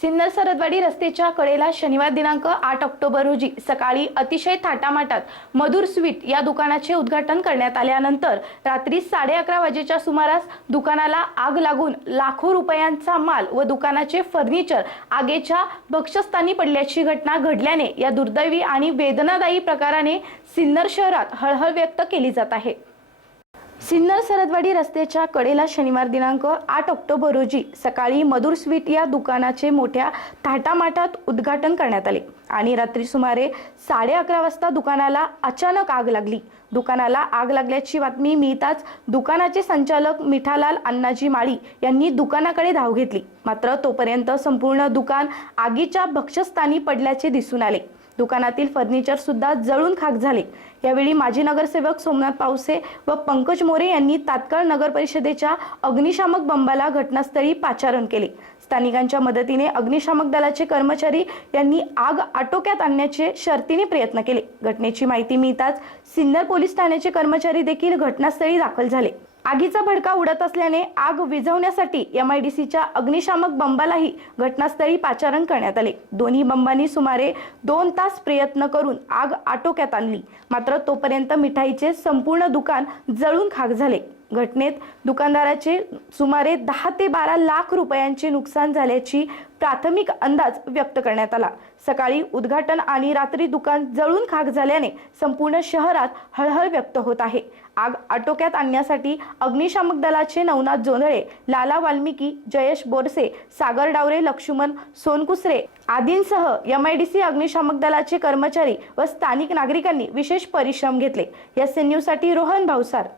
सिन्नर सरदवाडी रस्त्याच्या कडेला शनिवार दिनांक आठ ऑक्टोबर रोजी सकाळी अतिशय थाटामाटात मधुर स्वीट या दुकानाचे उद्घाटन करण्यात आल्यानंतर रात्री साडे अकरा वाजेच्या सुमारास दुकानाला आग लागून लाखो रुपयांचा माल व दुकानाचे फर्निचर आगेच्या भक्षस्थानी पडल्याची घटना घडल्याने या दुर्दैवी आणि वेदनादायी प्रकाराने सिन्नर शहरात हळहळ व्यक्त केली जात आहे. सिन्नर सरदवाडी रस्त्याच्या कडेला शनिवार दिनांक आठ ऑक्टोबर रोजी सकाळी मधुर स्वीट या दुकानाचे मोठ्या थाटामाटात उद्घाटन करण्यात आले. आणि रात्री सुमारे साडे अकरा वाजता दुकानाला अचानक आग लागली. दुकानाला आग लागल्याची बातमी मिळताच दुकानाचे संचालक मिठालाल अण्णाजी माळी यांनी दुकानाकडे धाव घेतली. मात्र तोपर्यंत संपूर्ण दुकान आगीच्या भक्षस्थानी पडल्याचे दिसून आले. दुकानातील फर्निचर सुद्धा जळून खाक झाले. यावेळी माजी नगरसेवक सोमनाथ पावसे व पंकज मोरे यांनी तात्काळ नगर परिषदेच्या अग्निशामक बंबाला घटनास्थळी पाचारण केले. स्थानिकांच्या मदतीने अग्निशामक दलाचे कर्मचारी यांनी आग आटोक्यात आणण्याचे शर्तीने प्रयत्न केले. घटनेची माहिती मिळताच सिन्नर पोलीस ठाण्याचे कर्मचारी देखील घटनास्थळी दाखल झाले. आगीचा भडका उडत असल्याने आग विझवण्यासाठी एम आयडीसीच्या अग्निशामक बंबालाही घटनास्थळी पाचारण करण्यात आले. दोन्ही बंबांनी सुमारे दोन तास प्रयत्न करून आग आटोक्यात आणली. मात्र तोपर्यंत मिठाईचे संपूर्ण दुकान जळून खाक झाले. घटनेत दुकानदाराचे सुमारे दहा ते बारा लाख रुपयांचे नुकसान झाल्याची प्राथमिक अंदाज व्यक्त करण्यात आला. सकाळी उद्घाटन आणि रात्री दुकान जळून खाक झाल्याने संपूर्ण शहरात हळहळ व्यक्त होत आहे. आग आटोक्यात आणण्यासाठी अग्निशामक दलाचे नवनाथ जोंधळे लाला वाल्मिकी जयेश बोरसे सागर डावरे लक्ष्मण सोनकुसरे आदींसह एम आय डी सी अग्निशामक दलाचे कर्मचारी व स्थानिक नागरिकांनी विशेष परिश्रम घेतले. एस एन न्यूजसाठी रोहन भावसार